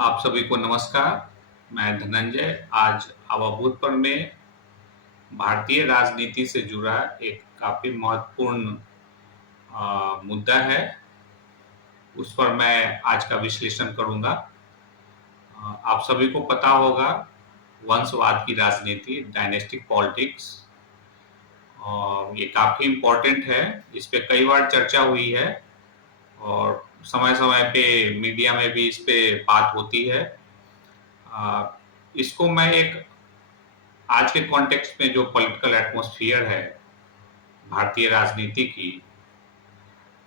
आप सभी को नमस्कार। मैं धनंजय आज अवभूतपूर्व में भारतीय राजनीति से जुड़ा एक काफी महत्वपूर्ण मुद्दा है। उस पर मैं आज का विश्लेषण करूंगा। आप सभी को पता होगा वंशवाद की राजनीति, डायनेस्टिक पॉलिटिक्स, और ये काफी इम्पोर्टेंट है। इस पे कई बार चर्चा हुई है और समय समय पे मीडिया में भी इस पे बात होती है। इसको मैं एक आज के कॉन्टेक्स्ट में जो पॉलिटिकल एटमॉस्फेयर है भारतीय राजनीति की,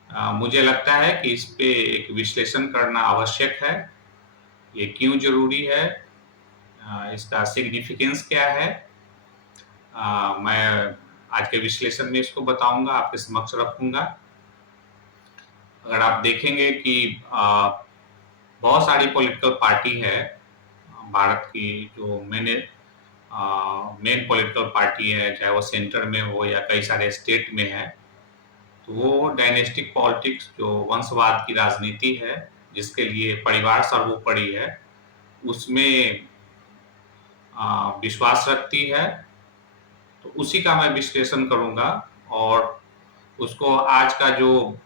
मुझे लगता है कि इस पे एक विश्लेषण करना आवश्यक है। ये क्यों जरूरी है, इसका सिग्निफिकेंस क्या है, मैं आज के विश्लेषण में इसको बताऊंगा, आपके समक्ष रखूंगा। अगर आप देखेंगे कि बहुत सारी पॉलिटिकल पार्टी है भारत की, जो मेन पॉलिटिकल पार्टी है, चाहे वो सेंटर में हो या कई सारे स्टेट में है, तो वो डायनेस्टिक पॉलिटिक्स जो वंशवाद की राजनीति है, जिसके लिए परिवार सर्वोपरि है, उसमें विश्वास रखती है। तो उसी का मैं विश्लेषण करूंगा और उसको आज का जो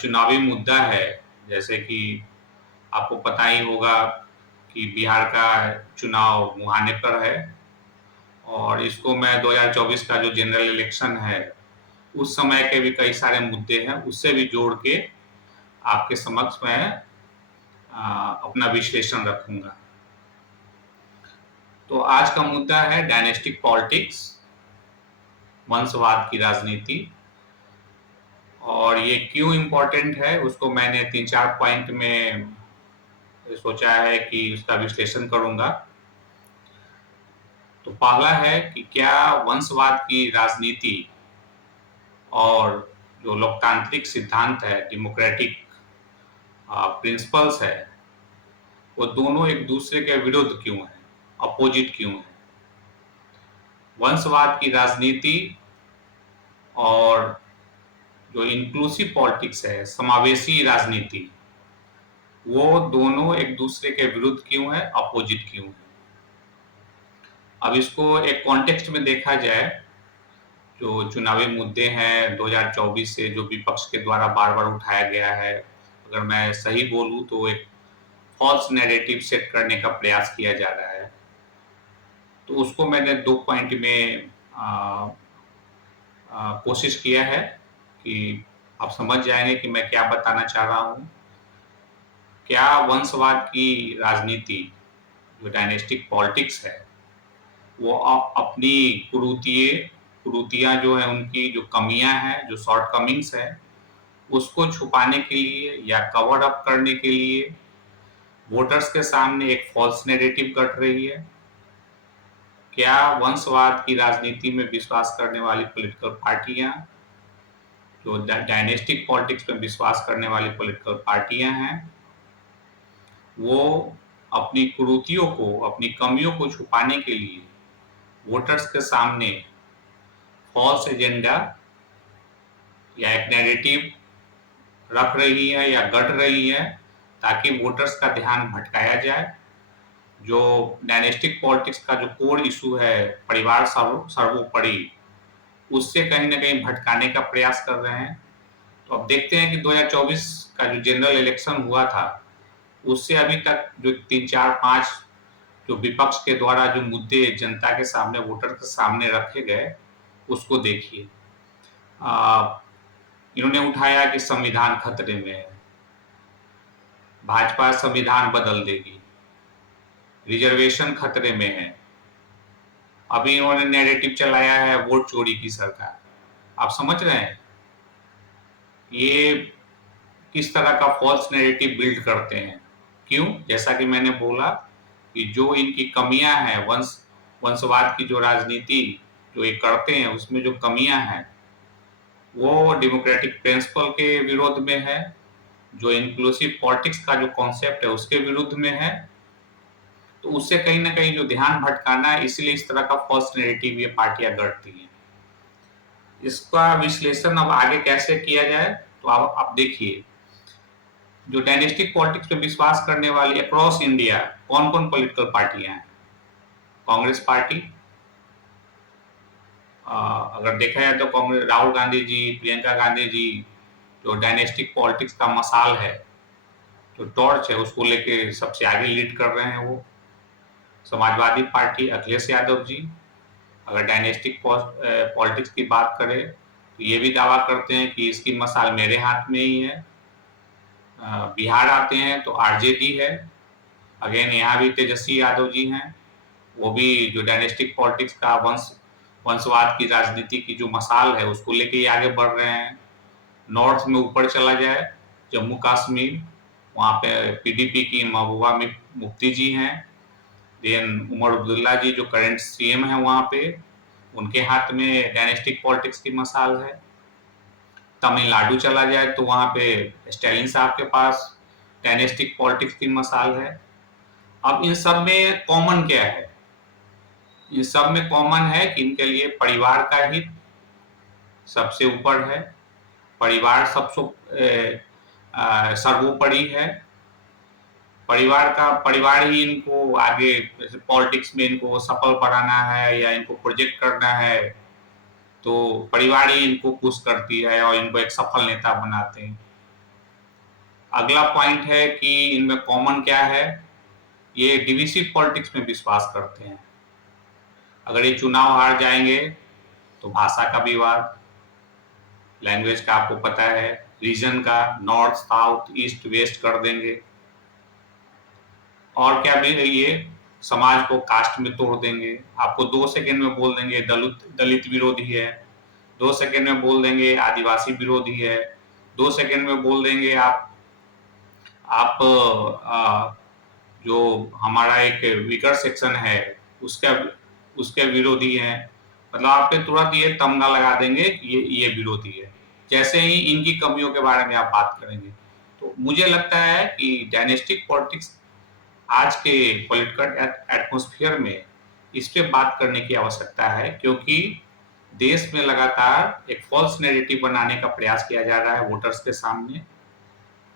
चुनावी मुद्दा है, जैसे कि आपको पता ही होगा कि बिहार का चुनाव मुहाने पर है और इसको मैं 2024 का जो जनरल इलेक्शन है उस समय के भी कई सारे मुद्दे हैं, उससे भी जोड़ के आपके समक्ष मैं अपना विश्लेषण रखूंगा। तो आज का मुद्दा है डायनेस्टिक पॉलिटिक्स, वंशवाद की राजनीति। और ये क्यों इम्पोर्टेंट है उसको मैंने 3-4 पॉइंट में सोचा है कि उसका विश्लेषण करूंगा। तो पहला है कि क्या वंशवाद की राजनीति और जो लोकतांत्रिक सिद्धांत है, डेमोक्रेटिक प्रिंसिपल्स है, वो दोनों एक दूसरे के विरुद्ध क्यों है, अपोजिट क्यों है। वंशवाद की राजनीति और जो इंक्लूसिव पॉलिटिक्स है, समावेशी राजनीति, वो दोनों एक दूसरे के विरुद्ध क्यों है, अपोजिट क्यों है। अब इसको एक कॉन्टेक्स्ट में देखा जाए, जो चुनावी मुद्दे हैं 2024 से जो विपक्ष के द्वारा बार बार उठाया गया है, अगर मैं सही बोलूं तो एक फॉल्स नैरेटिव सेट करने का प्रयास किया जा रहा है। तो उसको मैंने 2 पॉइंट में कोशिश किया है कि आप समझ जाएंगे कि मैं क्या बताना चाह रहा हूँ। क्या वंशवाद की राजनीति, जो डायनेस्टिक पॉलिटिक्स है, वो अपनी कुरीतियां जो है, उनकी जो कमियां हैं, जो शॉर्ट कमिंग्स है, उसको छुपाने के लिए या कवर अप करने के लिए वोटर्स के सामने एक फॉल्स नैरेटिव गढ़ रही है। क्या वंशवाद की राजनीति में विश्वास करने वाली पॉलिटिकल पार्टियां, जो डायनेस्टिक पॉलिटिक्स में विश्वास करने वाली पॉलिटिकल पार्टियां हैं, वो अपनी कुरीतियों को, अपनी कमियों को छुपाने के लिए वोटर्स के सामने फॉल्स एजेंडा या एक नैरेटिव रख रही है या गढ़ रही है, ताकि वोटर्स का ध्यान भटकाया जाए। जो डायनेस्टिक पॉलिटिक्स का जो कोर इशू है, परिवार सर्वोपरि, उससे कहीं ना कहीं भटकाने का प्रयास कर रहे हैं। तो अब देखते हैं कि 2024 का जो जनरल इलेक्शन हुआ था, उससे अभी तक जो 3-4-5 जो विपक्ष के द्वारा जो मुद्दे जनता के सामने, वोटर के सामने रखे गए, उसको देखिए। इन्होंने उठाया कि संविधान खतरे में है, भाजपा संविधान बदल देगी, रिजर्वेशन खतरे में है। अभी इन्होंने नैरेटिव चलाया है वोट चोरी की सरकार। आप समझ रहे हैं ये किस तरह का फॉल्स नैरेटिव बिल्ड करते हैं। क्यों? जैसा कि मैंने बोला कि जो इनकी कमियां हैं, वंशवाद की जो राजनीति जो ये करते हैं, उसमें जो कमियां हैं, वो डेमोक्रेटिक प्रिंसिपल के विरोध में है, जो इंक्लूसिव पॉलिटिक्स का जो कॉन्सेप्ट है उसके विरुद्ध में है। तो उससे कहीं ना कहीं जो ध्यान भटकाना है, इसलिए इस तरह का फॉल्स नैरेटिव ये पार्टियां गढ़ती हैं। इसका विश्लेषण अब आगे कैसे किया जाए, तो आप देखिए जो डायनेस्टिक पॉलिटिक्स पे विश्वास करने वाली अक्रॉस इंडिया कौन कौन पॉलिटिकल पार्टियां हैं? कांग्रेस पार्टी, अगर देखा जाए तो कांग्रेस, राहुल गांधी जी, प्रियंका गांधी जी, जो डायनेस्टिक पॉलिटिक्स का मसाल है, जो टॉर्च है, उसको लेके सबसे आगे लीड कर रहे हैं वो। समाजवादी पार्टी, अखिलेश यादव जी, अगर डायनेस्टिक पॉलिटिक्स की बात करें तो ये भी दावा करते हैं कि इसकी मसाल मेरे हाथ में ही है। बिहार आते हैं तो आरजेडी है, अगेन यहाँ भी तेजस्वी यादव जी हैं, वो भी जो डायनेस्टिक पॉलिटिक्स का वंशवाद की राजनीति की जो मसाल है उसको लेके ही आगे बढ़ रहे हैं। नॉर्थ में ऊपर चला जाए, जम्मू कश्मीर, वहाँ पे पीडीपी की महबूबा मुफ्ती जी हैं, देन उमर अब्दुल्ला जी जो करंट सीएम है वहाँ पे, उनके हाथ में डायनेस्टिक पॉलिटिक्स की मसाल है। तमिलनाडु चला जाए तो वहाँ पे स्टालिन साहब के पास डायनेस्टिक पॉलिटिक्स की मसाल है। अब इन सब में कॉमन क्या है? इन सब में कॉमन है कि इनके लिए परिवार का हित सबसे ऊपर है, परिवार सबसे सर्वोपरि है। परिवार ही इनको आगे पॉलिटिक्स में इनको सफल बनाना है या इनको प्रोजेक्ट करना है, तो परिवार ही इनको पुश करती है और इनको एक सफल नेता बनाते हैं। अगला पॉइंट है कि इनमें कॉमन क्या है, ये डिविसिव पॉलिटिक्स में विश्वास करते हैं। अगर ये चुनाव हार जाएंगे तो भाषा का विवाद, लैंग्वेज का आपको पता है, रीजन का नॉर्थ साउथ ईस्ट वेस्ट कर देंगे, और क्या भी ये समाज को कास्ट में तोड़ देंगे। आपको 2 सेकंड में बोल देंगे दलित विरोधी है, 2 सेकंड में बोल देंगे आदिवासी विरोधी है, 2 सेकंड में बोल देंगे आप जो हमारा एक वीकर सेक्शन है उसका उसके विरोधी हैं। मतलब आप पे तुरंत ये तमगा लगा देंगे कि ये विरोधी है, जैसे ही इनकी कमियों के बारे में आप बात करेंगे। तो मुझे लगता है कि डायनेस्टिक पॉलिटिक्स आज के पॉलिटिकल एटमॉस्फेयर में इस पे बात करने की आवश्यकता है, क्योंकि देश में लगातार एक फॉल्स नैरेटिव बनाने का प्रयास किया जा रहा है वोटर्स के सामने।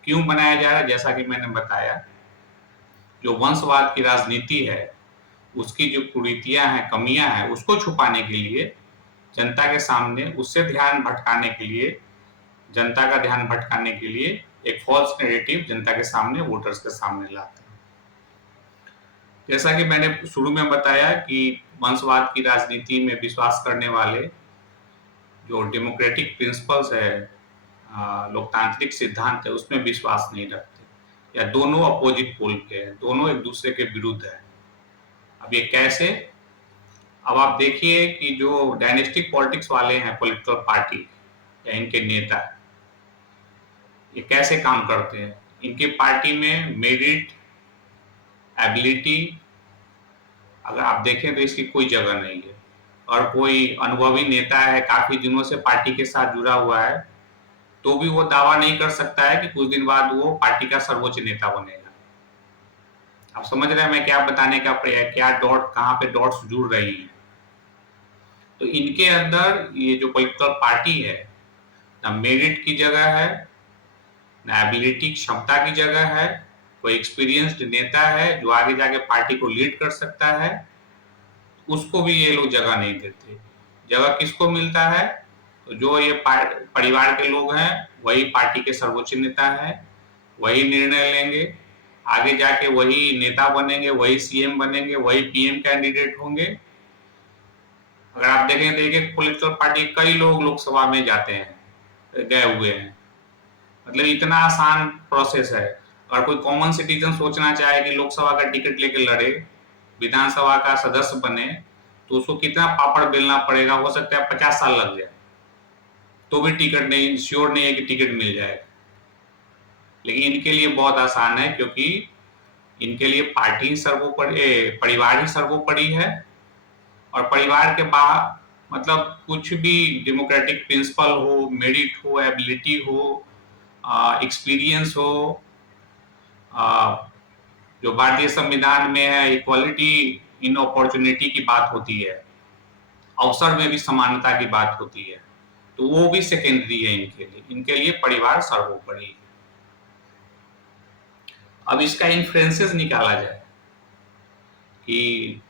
क्यों बनाया जा रहा है? जैसा कि मैंने बताया, जो वंशवाद की राजनीति है उसकी जो कुरीतियां हैं, कमियां हैं, उसको छुपाने के लिए जनता के सामने, उससे ध्यान भटकाने के लिए, जनता का ध्यान भटकाने के लिए एक फॉल्स नैरेटिव जनता के सामने, वोटर्स के सामने लाते हैं। जैसा कि मैंने शुरू में बताया कि वंशवाद की राजनीति में विश्वास करने वाले जो डेमोक्रेटिक प्रिंसिपल्स है, लोकतांत्रिक सिद्धांत है, उसमें विश्वास नहीं रखते, या दोनों अपोजिट पोल पे है, दोनों एक दूसरे के विरुद्ध है। अब ये कैसे? अब आप देखिए कि जो डायनेस्टिक पॉलिटिक्स वाले हैं, पॉलिटिकल पार्टी या इनके नेता, ये कैसे काम करते हैं? इनकी पार्टी में मेरिट, एबिलिटी, अगर आप देखें तो इसकी कोई जगह नहीं है। और कोई अनुभवी नेता है, काफी दिनों से पार्टी के साथ जुड़ा हुआ है, तो भी वो दावा नहीं कर सकता है कि कुछ दिन बाद वो पार्टी का सर्वोच्च नेता बनेगा। आप समझ रहे हैं मैं क्या बताने का प्रयास, क्या डॉट, कहाँ पे डॉट्स जुड़ रही हैं? तो इनके अंदर ये जो पॉलिटिकल पार्टी है, ना मेरिट की जगह है, ना एबिलिटी, क्षमता की जगह है, कोई एक्सपीरियंस्ड नेता है जो आगे जाके पार्टी को लीड कर सकता है, उसको भी ये लोग जगह नहीं देते। जगह किसको मिलता है? तो जो ये परिवार के लोग हैं वही पार्टी के सर्वोच्च नेता हैं, वही निर्णय लेंगे, आगे जाके वही नेता बनेंगे, वही सीएम बनेंगे, वही पीएम कैंडिडेट होंगे। अगर आप देखें तो एक पॉलिटिकल पार्टी कई लोग लोकसभा में जाते हैं, गए हुए हैं, मतलब इतना आसान प्रोसेस है। और कोई कॉमन सिटीजन सोचना चाहे कि लोकसभा का टिकट लेके लड़े, विधानसभा का सदस्य बने, तो उसको कितना पापड़ बेलना पड़ेगा, हो सकता है 50 साल लग जाए, तो भी टिकट नहीं, श्योर नहीं है कि टिकट मिल जाएगा। लेकिन इनके लिए बहुत आसान है, क्योंकि इनके लिए पार्टी ही सर्वोपरि, परिवार ही सर्वोपरि है। और परिवार के बाहर मतलब कुछ भी डेमोक्रेटिक प्रिंसिपल हो, मेरिट हो, एबिलिटी हो, एक्सपीरियंस हो, जो भारतीय संविधान में है इक्वालिटी इन अपॉर्चुनिटी की बात होती है, अवसर में भी समानता की बात होती है, तो वो भी सेकेंडरी है इनके लिए। इनके लिए परिवार सर्वोपरि है। अब इसका इन्फ्लुएंसेस निकाला जाए कि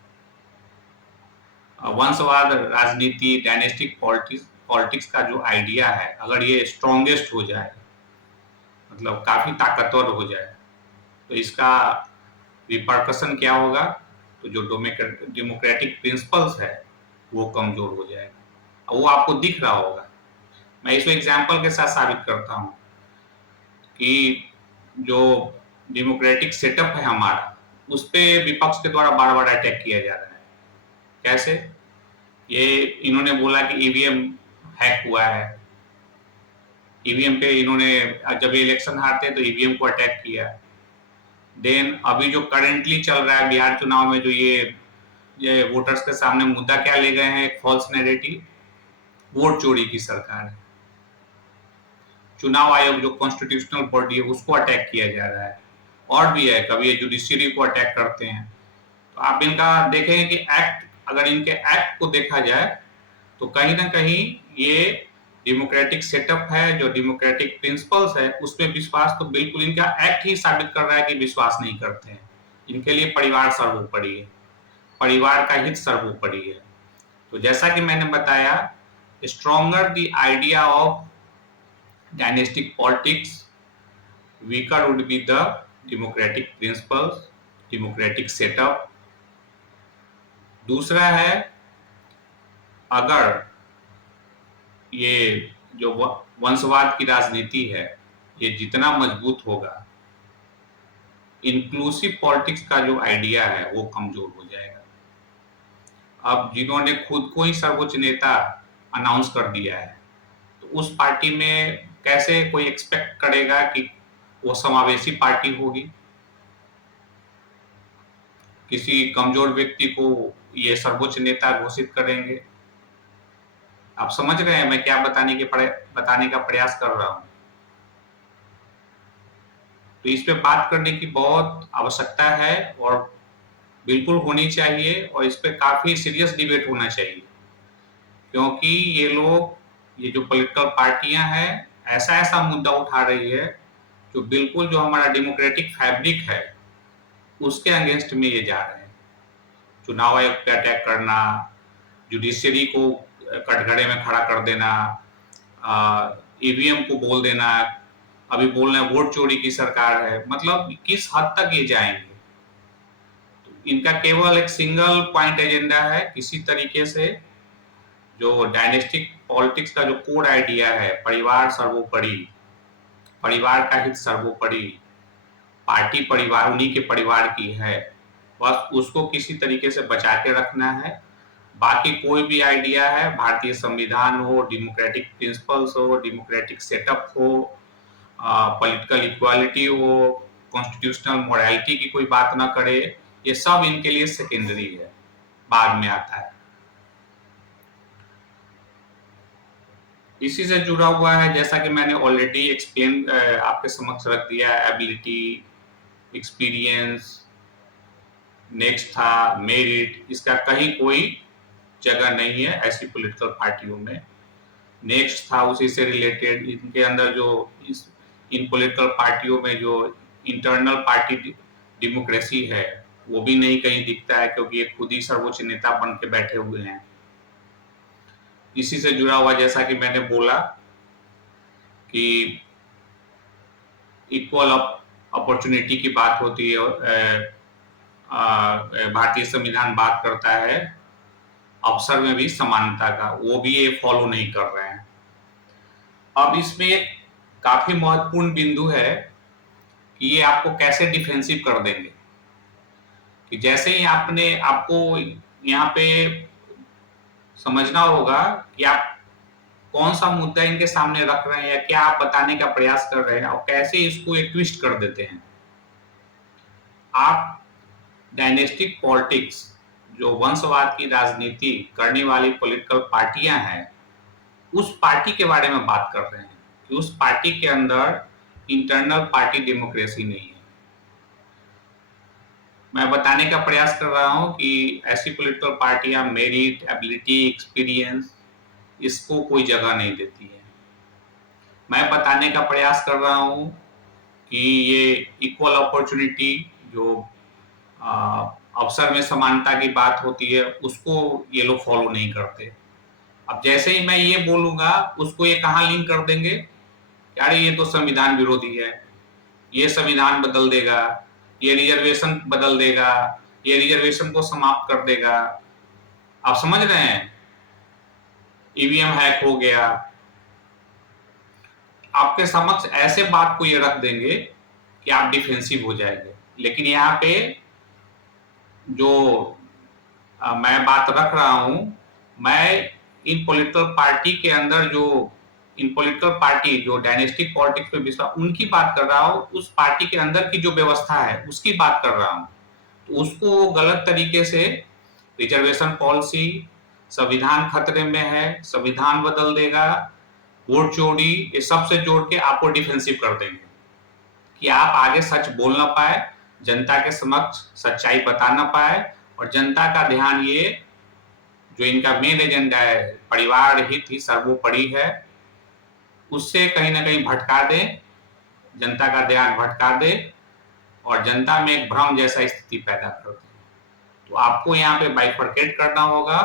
वंशवाद राजनीति, डायनेस्टिक पॉलिटिक्स पॉलिटिक्स का जो आइडिया है, अगर ये स्ट्रॉन्गेस्ट हो जाए, मतलब काफी ताकतवर हो जाए, तो इसका रिपरकशन क्या होगा? तो जो डेमोक्रेटिक प्रिंसिपल्स है वो कमजोर हो जाएगा, वो आपको दिख रहा होगा। मैं इसको एग्जाम्पल के साथ साबित करता हूँ कि जो डेमोक्रेटिक सेटअप है हमारा, उस पे विपक्ष के द्वारा बार बार अटैक किया जा रहा है। कैसे? ये इन्होंने बोला कि ईवीएम हैक हुआ है, ईवीएम पे इन्होंने जब ये इलेक्शन हारते हैं तो ईवीएम को अटैक किया। देन अभी जो करेंटली चल रहा है बिहार चुनाव में, जो ये वोटर्स के सामने मुद्दा क्या ले गए हैं, एक फॉल्स नैरेटिव, वोट चोरी की सरकार है। चुनाव आयोग जो कॉन्स्टिट्यूशनल बॉडी है उसको अटैक किया जा रहा है, और भी है, कभी ये जुडिशियरी को अटैक करते हैं। तो आप इनका देखेंगे कि एक्ट, अगर इनके एक्ट को देखा जाए तो कहीं ना कहीं ये डेमोक्रेटिक सेटअप है, जो डेमोक्रेटिक प्रिंसिपल्स है, उसमें विश्वास तो बिल्कुल, इनका एक्ट ही साबित कर रहा है कि विश्वास नहीं करते हैं। इनके लिए परिवार सर्वोपरि है, परिवार का हित सर्वोपरि है। तो जैसा कि मैंने बताया, stronger the idea of dynastic politics, weaker would be the democratic principles, democratic setup। दूसरा है, अगर ये जो वंशवाद की राजनीति है ये जितना मजबूत होगा, इंक्लूसिव पॉलिटिक्स का जो आइडिया है वो कमजोर हो जाएगा। अब जिन्होंने खुद को ही सर्वोच्च नेता अनाउंस कर दिया है, तो उस पार्टी में कैसे कोई एक्सपेक्ट करेगा कि वो समावेशी पार्टी होगी? किसी कमजोर व्यक्ति को ये सर्वोच्च नेता घोषित करेंगे? आप समझ रहे हैं मैं क्या बताने का प्रयास कर रहा हूं? तो इस पे बात करने की बहुत आवश्यकता है और बिल्कुल होनी चाहिए, और इस पे काफी सीरियस डिबेट होना चाहिए, क्योंकि ये लोग, ये जो पॉलिटिकल पार्टियां हैं, ऐसा ऐसा मुद्दा उठा रही है जो बिल्कुल जो हमारा डेमोक्रेटिक फैब्रिक है उसके अगेंस्ट में ये जा रहे हैं। चुनाव आयोग पे अटैक करना, जुडिशियरी को कटघरे में खड़ा कर देना, ईवीएम को बोल देना, अभी बोल रहे हैं वोट चोरी की सरकार है। मतलब किस हद तक ये जाएंगे? तो इनका केवल एक सिंगल पॉइंट एजेंडा है, किसी तरीके से जो डायनेस्टिक पॉलिटिक्स का जो कोर आइडिया है, परिवार सर्वोपरि, परिवार का हित सर्वोपरि, पार्टी परिवार उन्हीं के परिवार की है, बस उसको किसी तरीके से बचा के रखना है। बाकी कोई भी आइडिया है, भारतीय संविधान हो, डेमोक्रेटिक प्रिंसिपल्स हो, डेमोक्रेटिक सेटअप हो, पॉलिटिकल इक्वालिटी हो, कॉन्स्टिट्यूशनल मोरालिटी की कोई बात ना करे, ये सब इनके लिए सेकेंडरी है, बाद में आता है। इसी से जुड़ा हुआ है, जैसा कि मैंने ऑलरेडी एक्सप्लेन आपके समक्ष रख दिया, एबिलिटी, एक्सपीरियंस, नेक्स्ट था मेरिट, इसका कहीं कोई जगह नहीं है ऐसी पॉलिटिकल पार्टियों में। नेक्स्ट था उसी से रिलेटेड, इनके अंदर जो इन पॉलिटिकल पार्टियों में जो इंटरनल पार्टी डेमोक्रेसी है वो भी नहीं कहीं दिखता है, क्योंकि ये खुद ही सर्वोच्च नेता बन के बैठे हुए हैं। इसी से जुड़ा हुआ, जैसा कि मैंने बोला कि इक्वल अपॉर्चुनिटी की बात होती है, भारतीय संविधान बात करता है अवसर में भी समानता का, वो भी ये फॉलो नहीं कर रहे हैं। अब इसमें एक काफी महत्वपूर्ण बिंदु है कि ये आपको कैसे डिफेंसिव कर देंगे, कि जैसे ही आपको यहाँ पे समझना होगा कि आप कौन सा मुद्दा इनके सामने रख रहे हैं या क्या आप बताने का प्रयास कर रहे हैं, और कैसे इसको एक ट्विस्ट कर देते हैं। आप डायनेस्टिक पॉलिटिक्स, जो वंशवाद की राजनीति करने वाली पॉलिटिकल पार्टियां हैं, उस पार्टी के बारे में बात कर रहे हैं कि उस पार्टी के अंदर इंटरनल पार्टी डेमोक्रेसी नहीं है। मैं बताने का प्रयास कर रहा हूं कि ऐसी पॉलिटिकल पार्टियां मेरिट, एबिलिटी, एक्सपीरियंस, इसको कोई जगह नहीं देती है। मैं बताने का प्रयास कर रहा हूं कि ये इक्वल अपॉर्चुनिटी जो अवसर में समानता की बात होती है उसको ये लोग फॉलो नहीं करते। अब जैसे ही मैं ये बोलूंगा उसको ये कहाँ लिंक कर देंगे कि अरे ये तो संविधान विरोधी है, ये संविधान बदल देगा, ये रिजर्वेशन बदल देगा, ये रिजर्वेशन को समाप्त कर देगा। आप समझ रहे हैं, ईवीएम हैक हो गया। आपके समक्ष ऐसे बात को ये रख देंगे कि आप डिफेंसिव हो जाएंगे। लेकिन यहाँ पे जो मैं बात रख रहा हूं, मैं इन पॉलिटिकल पार्टी के अंदर जो इन पॉलिटिकल पार्टी जो डायनेस्टिक पॉलिटिक्स पे विश्वास, उनकी बात कर रहा हूं, उस पार्टी के अंदर की जो व्यवस्था है उसकी बात कर रहा हूं। तो उसको वो गलत तरीके से रिजर्वेशन पॉलिसी, संविधान खतरे में है, संविधान बदल देगा, वोट चोरी, ये सब से जोड़ के आपको डिफेंसिव कर देंगे कि आप आगे सच बोल ना पाए, जनता के समक्ष सच्चाई बता ना पाए, और जनता का ध्यान ये जो इनका मेन एजेंडा है परिवार हित ही सर्वोपरि है, उससे कहीं ना कहीं भटका दे, जनता का ध्यान भटका दे और जनता में एक भ्रम जैसा स्थिति पैदा कर दे। तो आपको यहाँ पे बाइफरकेट करना होगा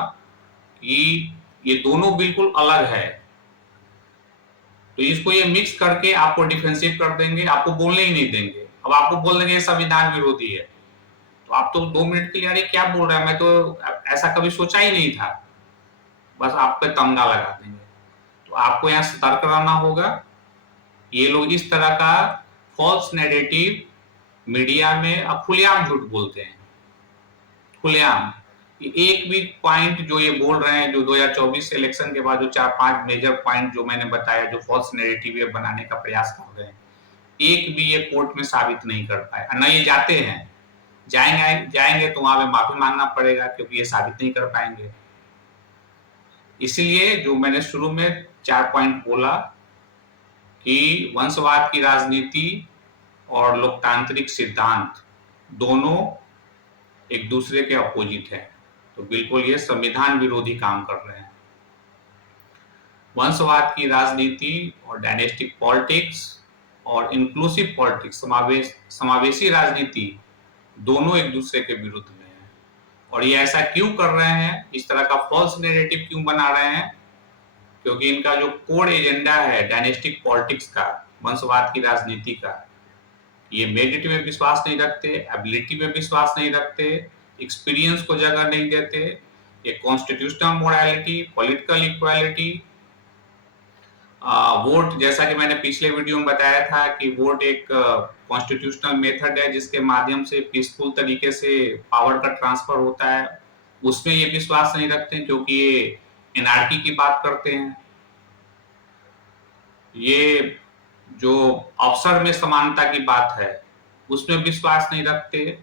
कि ये दोनों बिल्कुल अलग है। तो इसको ये मिक्स करके आपको डिफेंसिव कर देंगे, आपको बोलने ही नहीं देंगे। अब आपको बोल देंगे संविधान विरोधी है, तो आप तो 2 मिनट के लिए अरे क्या बोल रहा है, मैं तो ऐसा कभी सोचा ही नहीं था, बस आप पे तमगा लगा देंगे। तो आपको यहाँ सतर्क रहना होगा। ये लोग इस तरह का फॉल्स नैरेटिव मीडिया में अब खुलेआम झूठ बोलते हैं, खुलेआम। एक भी पॉइंट जो ये बोल रहे हैं, जो 2024 इलेक्शन के बाद जो 4-5 मेजर पॉइंट जो मैंने बताया, जो फॉल्स नैरेटिव ये बनाने का प्रयास कर रहे हैं, एक भी ये कोर्ट में साबित नहीं कर पाए। न ये जाते हैं, जाएंगे तो वहां पे माफी मांगना पड़ेगा क्योंकि ये साबित नहीं कर पाएंगे। इसलिए जो मैंने शुरू में 4 पॉइंट बोला कि वंशवाद की राजनीति और लोकतांत्रिक सिद्धांत दोनों एक दूसरे के अपोजिट है, तो बिल्कुल ये संविधान विरोधी काम कर रहे हैं। वंशवाद की राजनीति और डायनेस्टिक पॉलिटिक्स और इंक्लूसिव पॉलिटिक्स, समावेशी राजनीति दोनों एक दूसरे के विरुद्ध में है। और ये ऐसा क्यों कर रहे हैं, इस तरह का फॉल्स नैरेटिव क्यों बना रहे हैं? क्योंकि इनका जो कोर एजेंडा है डायनेस्टिक पॉलिटिक्स का, वंशवाद की राजनीति का, ये मेरिट में विश्वास नहीं रखते, एबिलिटी में विश्वास नहीं रखते, एक्सपीरियंस को जगह नहीं देते। ये constitutional morality, political equality, vote, जैसा कि मैंने पिछले वीडियो में बताया था कि वोट एक कॉन्स्टिट्यूशनल मेथड है जिसके माध्यम से पीसफुल तरीके से पावर का ट्रांसफर होता है, उसमें ये विश्वास नहीं रखते क्योंकि ये एनार्की की बात करते हैं। ये जो अवसर में समानता की बात है उसमें विश्वास नहीं रखते,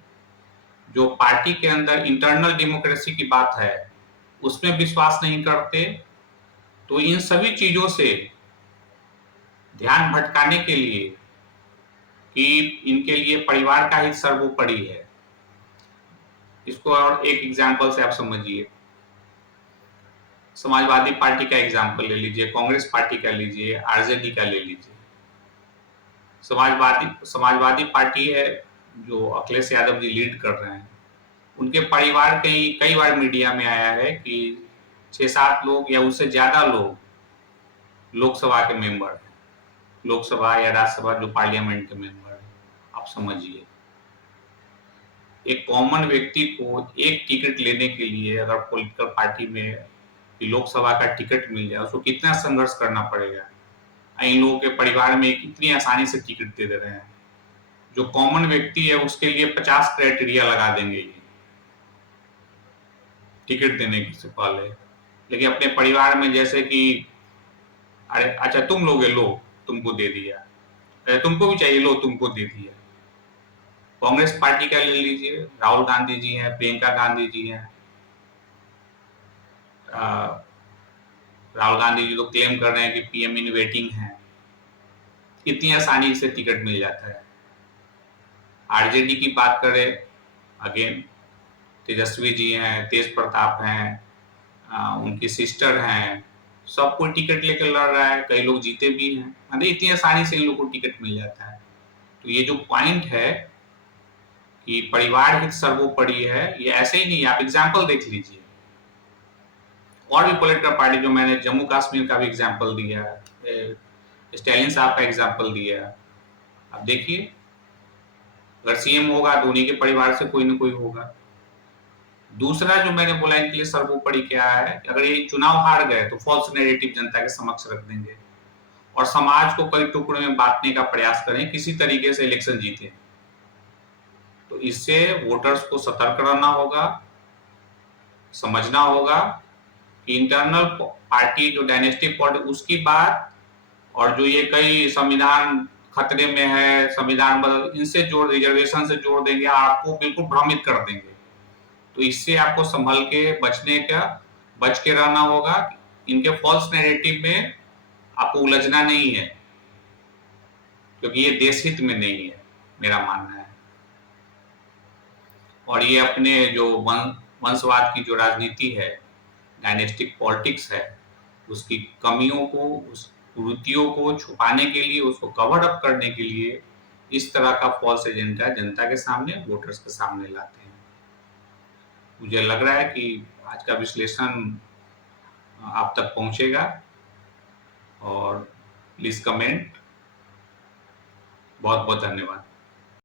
जो पार्टी के अंदर इंटरनल डेमोक्रेसी की बात है उसमें विश्वास नहीं करते। तो इन सभी चीजों से ध्यान भटकाने के लिए कि इनके लिए परिवार का हित सर्वोपरि है, इसको और एक एग्जांपल से आप समझिए। समाजवादी पार्टी का एग्जांपल ले लीजिए, कांग्रेस पार्टी का लीजिए, आरजेडी का ले लीजिए। समाजवादी पार्टी है जो अखिलेश यादव जी लीड कर रहे हैं, उनके परिवार कई बार मीडिया में आया है कि 6-7 लोग या उससे ज्यादा लोग लोकसभा के मेंबर हैं, लोकसभा या राज्यसभा जो पार्लियामेंट के मेंबर हैं। आप समझिए, एक कॉमन व्यक्ति को एक टिकट लेने के लिए अगर पॉलिटिकल पार्टी में लोकसभा का टिकट मिल जाए उसको कितना संघर्ष करना पड़ेगा। इन लोगों के परिवार में कितनी आसानी से टिकट दे रहे हैं। जो कॉमन व्यक्ति है उसके लिए 50 क्राइटेरिया लगा देंगे ये टिकट देने से पहले। लेकिन अपने परिवार में जैसे कि अरे अच्छा तुम लोगे, लो तुमको दे दिया, अरे तुमको भी चाहिए, लो तुमको दे दिया। कांग्रेस पार्टी का ले लीजिए, राहुल गांधी जी हैं, प्रियंका गांधी जी हैं। राहुल गांधी जी तो क्लेम कर रहे हैं कि पीएम इन वेटिंग है, इतनी आसानी से टिकट मिल जाता है। आरजेडी की बात करें, अगेन तेजस्वी जी हैं, तेज प्रताप हैं, उनकी सिस्टर हैं, सब कोई टिकट लेकर लड़ रहा है, कई लोग जीते भी हैं। इतनी आसानी से इन लोगों को टिकट मिल जाता है। तो ये जो पॉइंट है कि परिवार हित सर्वोपरि है, ये ऐसे ही नहीं, आप एग्जाम्पल देख लीजिए। और भी पॉलिटिकल पार्टी, जो मैंने जम्मू कश्मीर का भी एग्जाम्पल दिया, स्टैलिन साहब का एग्जाम्पल दिया, आप देखिए अगर सीएम होगा तो उन्हीं के परिवार से कोई ना कोई होगा। दूसरा जो मैंने बोला इनके लिए सर्वोपरि क्या है, अगर ये चुनाव हार गए तो फॉल्स नैरेटिव जनता के समक्ष रख देंगे और समाज को कई टुकड़ों में बांटने का प्रयास करें, किसी तरीके से इलेक्शन जीते। तो इससे वोटर्स को सतर्क रहना होगा, समझना होगा कि इंटरनल पार्टी जो डायनेस्टिक पॉलिटिक्स उसकी बात, और जो ये कई संविधान खतरे में है, संविधान बदल, इनसे जोड़, रिजर्वेशन से जोड़ देंगे, आपको बिल्कुल भ्रमित कर देंगे। तो इससे आपको संभल के बच के रहना होगा। इनके फॉल्स नैरेटिव में आपको उलझना नहीं है, क्योंकि ये देश हित में नहीं है, मेरा मानना है। और ये अपने जो वंशवाद की जो राजनीति है, डायनेस्टिक पॉलिटिक्स है, उसकी कमियों को, उस कुरीतियों को छुपाने के लिए, उसको कवर अप करने के लिए इस तरह का फॉल्स एजेंडा जनता के सामने, वोटर्स के सामने लाते हैं। मुझे लग रहा है कि आज का विश्लेषण आप तक पहुंचेगा, और प्लीज कमेंट। बहुत बहुत धन्यवाद।